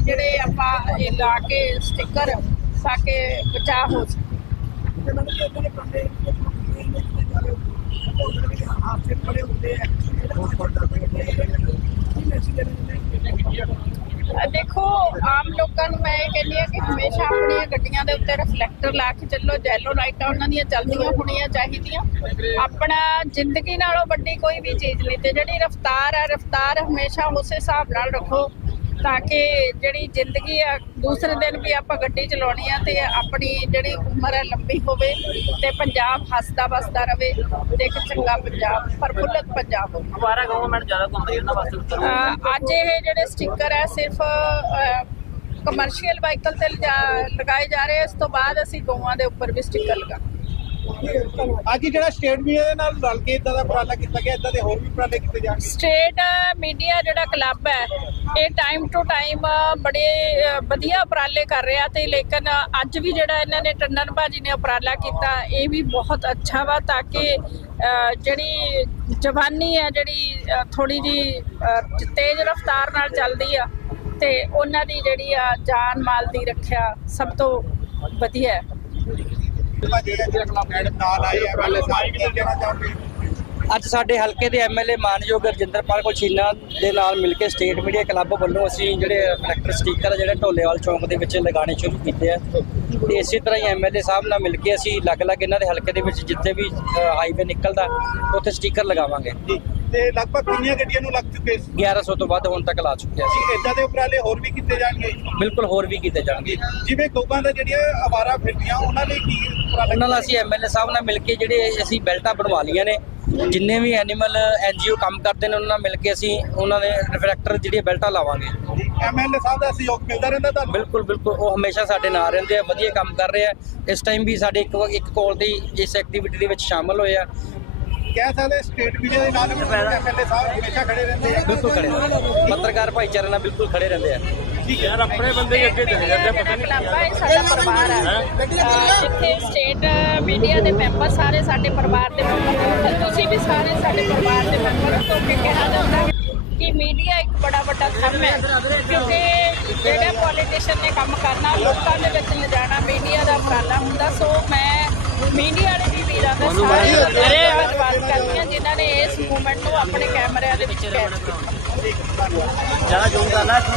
ਜਿਹੜੇ ਆਪਾਂ ਇਹ ਲਾ ਕੇ ਸਟicker ਤਾਂ ਕਿ ਬਚਾਅ ਹੋ ਸਕੇ। ਤੇ ਕਿ ਦੇ ਹੁੰਦੇ ਆ। ਦੇਖੋ ਆਮ ਲੋਕਾਂ ਨੂੰ ਮੈਂ ਇਹ ਕਹਿੰਦੀ ਆ ਕਿ ਹਮੇਸ਼ਾ ਆਪਣੀਆਂ ਗੱਡੀਆਂ ਦੇ ਉੱਤੇ ਰਿਫਲੈਕਟਰ ਲਾ ਕੇ ਚੱਲੋ ਜੈਲੋ ਲਾਈਟਾਂ ਉਹਨਾਂ ਦੀਆਂ ਚੱਲਦੀਆਂ ਹੋਣੀਆਂ ਚਾਹੀਦੀਆਂ। ਆਪਣਾ ਜ਼ਿੰਦਗੀ ਨਾਲੋਂ ਵੱਡੀ ਕੋਈ ਵੀ ਚੀਜ਼ ਨਹੀਂ ਤੇ ਜਿਹੜੀ ਰਫ਼ਤਾਰ ਹੈ ਰਫ਼ਤਾਰ ਹਮੇਸ਼ਾ ਉਸੇ ਹਿਸਾਬ ਨਾਲ ਰੱਖੋ। ਤਾਂ ਕਿ ਜਿਹੜੀ ਜ਼ਿੰਦਗੀ ਆ ਦੂਸਰੇ ਦਿਨ ਵੀ ਆਪਾਂ ਗੱਡੀ ਚਲਾਉਣੀ ਆ ਤੇ ਆਪਣੀ ਜਿਹੜੀ ਉਮਰ ਹੈ ਲੰਬੀ ਹੋਵੇ ਤੇ ਪੰਜਾਬ ਹੱਸਦਾ ਵਸਦਾ ਰਵੇ। ਤੇ ਇੱਕ ਚੰਗਾ ਪੰਜਾਬ ਪ੍ਰਫੁੱਲਤ ਪੰਜਾਬ। ਹੋਵੇ ਹਮਾਰਾ ਗਵਰਨਮੈਂਟ ਜ਼ਿਆਦਾ ਘੁੰਮਦੀ ਹੈ ਉਹਨਾਂ ਵਾਸਤੇ ਅਹ ਅੱਜ ਇਹ ਜਿਹੜੇ ਸਟicker ਹੈ ਸਿਰਫ ਕਮਰਸ਼ੀਅਲ ਵਾਹੀਕਲ ਤੇ ਲਗਾਏ ਜਾ ਰਹੇ। ਇਸ ਤੋਂ ਬਾਅਦ ਅਸੀਂ ਗਊਆਂ ਦੇ ਉੱਪਰ ਵੀ ਸਟicker ਲਗਾ ਅੱਜ ਜਿਹੜਾ ਸਟੇਟ ਮੀਡੀਆ ਦੇ ਨਾਲ ਰਲ ਕੇ ਇਦਾਂ ਦਾ ਉਪਰਾਲਾ ਕੀਤਾ ਗਿਆ, ਇਦਾਂ ਦੇ ਹੋਰ ਵੀ ਉਪਰਾਲੇ ਕੀਤੇ ਜਾਣਗੇ? ਸਟੇਟ ਮੀਡੀਆ ਜਿਹੜਾ ਕਲੱਬ ਹੈ, ਇਹ ਟਾਈਮ ਟੂ ਟਾਈਮ ਬੜੇ ਵਧੀਆ ਉਪਰਾਲੇ ਕਰ ਰਿਹਾ ਤੇ ਲੇਕਿਨ ਅੱਜ ਵੀ ਜਿਹੜਾ ਇਹਨਾਂ ਨੇ ਟੰਡਨ ਬਾਜੀ ਨੇ ਉਪਰਾਲਾ ਕੀਤਾ, ਇਹ ਵੀ ਬਹੁਤ ਅੱਛਾ ਵਾ ਤਾਂ ਕਿ ਜਿਹੜੀ ਜਵਾਨੀ ਹੈ, ਜਿਹੜੀ ਥੋੜੀ ਜੀ ਤੇਜ਼ ਰਫ਼ਤਾਰ ਨਾਲ ਚੱਲਦੀ ਆ ਤੇ ਉਹਨਾਂ ਦੀ ਜਿਹੜੀ ਆ ਜਾਨ ਮਾਲ ਦੀ ਰੱਖਿਆ ਸਭ ਤੋਂ ਵਧੀਆ ਹੈ। ਅੱਜ ਸਾਡੇ ਹਲਕੇ ਦੇ ਐਮਐਲਏ ਮਾਨਯੋਗ ਰਜਿੰਦਰਪਾਲ ਕੋਛੀਨਾ ਦੇ ਨਾਲ ਮਿਲ ਕੇ ਸਟੇਟ ਮੀਡੀਆ ਕਲੱਬ ਵੱਲੋਂ ਅਸੀਂ ਜਿਹੜੇ ਰਿਫਲੈਕਟਰ ਸਟੀਕਰ ਜਿਹੜੇ ਢੋਲੇਵਾਲ ਚੌਂਕ ਦੇ ਵਿੱਚ ਲਗਾਉਣੇ ਸ਼ੁਰੂ ਕੀਤੇ ਆ। ਤੇ ਇਸੇ ਤਰ੍ਹਾਂ ਹੀ ਐਮਐਲਏ ਸਾਹਿਬ ਨਾਲ ਮਿਲ ਕੇ ਅਸੀਂ ਅਲੱਗ-ਅਲੱਗ ਇਹਨਾਂ ਦੇ ਹਲਕੇ ਦੇ ਵਿੱਚ ਜਿੱਥੇ ਵੀ ਹਾਈਵੇ ਨਿਕਲਦਾ, ਉੱਥੇ ਸਟੀਕਰ ਲਗਾਵਾਂਗੇ। ਤੇ ਲਗਭਗ ਕਿੰਨੀਆਂ ਗੱਡੀਆਂ ਨੂੰ ਲੱਗ ਚੁੱਕੇ ਸੀ? 1100 ਤੋਂ ਵੱਧ ਹੁਣ ਤੱਕ ਲਾ ਚੁੱਕੇ ਅਸੀਂ ਇਦਾਂ ਦੇ ਉਪਰਾਲੇ ਹੋਰ ਵੀ ਕੀਤੇ ਜਾਣਗੇ? ਬਿਲਕੁਲ ਹੋਰ ਵੀ ਕੀਤੇ ਜਾਣਗੇ। ਜਿਵੇਂ ਗਊਆਂ ਦਾ ਜਿਹੜੀਆਂ ਆਵਾਰਾ ਫਿਰਦੀਆਂ ਉਹਨਾਂ ਲਈ ਕੀ ਉਪਰਾਲਾ? ਉਹਨਾਂ ਨਾਲ ਅਸੀਂ ਐਮਐਲਏ ਸਾਹਿਬ ਨਾਲ ਮਿਲ ਕੇ ਜਿਹੜੇ ਅਸੀਂ ਬੈਲਟਾਂ ਬਣਵਾ ਲਈਆਂ ਨੇ ਜਿੰਨੇ ਵੀ ਐਨੀਮਲ ਐਨਜੀਓ ਕੰਮ ਕਰਦੇ ਨੇ ਉਹਨਾਂ ਨਾਲ ਮਿਲ ਕੇ ਅਸੀਂ ਉਹਨਾਂ ਦੇ ਰਿਫਲੈਕਟਰ ਜਿਹੜੀਆਂ ਬੈਲਟਾਂ ਲਾਵਾਂਗੇ। ਐਮਐਲਏ ਸਾਹਿਬ ਦਾ ਸਹਿਯੋਗ ਮਿਲਦਾ ਰਹਿੰਦਾ ਤੁਹਾਨੂੰ? ਬਿਲਕੁਲ ਬਿਲਕੁਲ ਉਹ ਹਮੇਸ਼ਾ ਸਾਡੇ ਨਾਲ ਰਹਿੰਦੇ ਆ ਵਧੀਆ ਕੰਮ ਕਰ ਰਹੇ ਆ। ਇਸ ਟਾਈਮ ਵੀ ਸਾਡੇ ਇੱਕ ਇੱਕ ਕਾਲ ਦੀ ਇਸ ਐਕਟੀਵਿਟੀ ਦੇ ਵਿੱਚ ਸ਼ਾਮਲ ਹੋਏ ਆ। ਕਹਿ ਸਕਦੇ ਸਟੇਟ ਮੀਡੀਆ ਦੇ ਨਾਲ ਐਮਐਲਏ ਸਾਹਿਬ ਹਮੇਸ਼ਾ ਖੜੇ ਰਹਿੰਦੇ ਆ। ਬਿਲਕੁਲ ਖੜੇ ਨੇ। ਪੱਤਰਕਾਰ ਭਾਈਚਾਰੇ ਨਾਲ ਬਿਲਕੁਲ ਖੜੇ ਰਹਿੰਦੇ ਆ। ਯਾਰ ਆਪਣੇ ਬੰਦੇ ਹੀ ਅੱਗੇ ਚਲੇ ਜਾਂਦੇ ਪਤਾ ਨਹੀਂ ਕਲੱਬ ਹੈ ਇਹ ਸਾਡਾ ਪਰਿਵਾਰ ਹੈ। ਅਹ ਜਿੱਥੇ ਸਟੇਟ ਮੀਡੀਆ ਦੇ ਮੈਂਬਰ ਸਾਰੇ ਸਾਡੇ ਪਰਿਵਾਰ ਦੇ ਮੈਂਬਰ ਹੋ ਤੇ ਤੁਸੀਂ ਵੀ ਸਾਰੇ ਸਾਡੇ ਪਰਿਵਾਰ ਦੇ ਮੈਂਬਰ ਹੋ ਕਿਉਂਕਿ ਕਿਹਾ ਜਾਂਦਾ ਕਿ ਮੀਡੀਆ ਇੱਕ ਬੜਾ ਵੱਡਾ ਥੰਮ ਹੈ ਕਿਉਂਕਿ ਜਿਹੜੇ ਪੋਲੀਟੀਸ਼ੀਅਨ ਨੇ ਕੰਮ ਕਰਨਾ ਲੋਕਾਂ ਦੇ ਵਿੱਚ ਲਿਜਾਣਾ ਮੀਡੀਆ ਦਾ ਉਪਰਾਲਾ ਹੁੰਦਾ ਸੋ ਮੈਂ ਮੀਡੀਆ ਵਾਲੇ ਵੀ ਵੀਰਾਂ ਦਾ ਦਾ ਧੰਨਵਾਦ ਕਰਦੀ ਹਾਂ ਜਿਨ੍ਹਾਂ ਨੇ ਇਸ ਮੂਵਮੈਂਟ ਨੂੰ ਆਪਣੇ ਕੈਮਰਿਆਂ ਦੇ ਵਿੱਚ ਕੈਦ ਕੀਤਾ। ਜ਼ਿਆਦਾ ਜੂਮ ਕਰਨਾ ਇੱਥੋਂ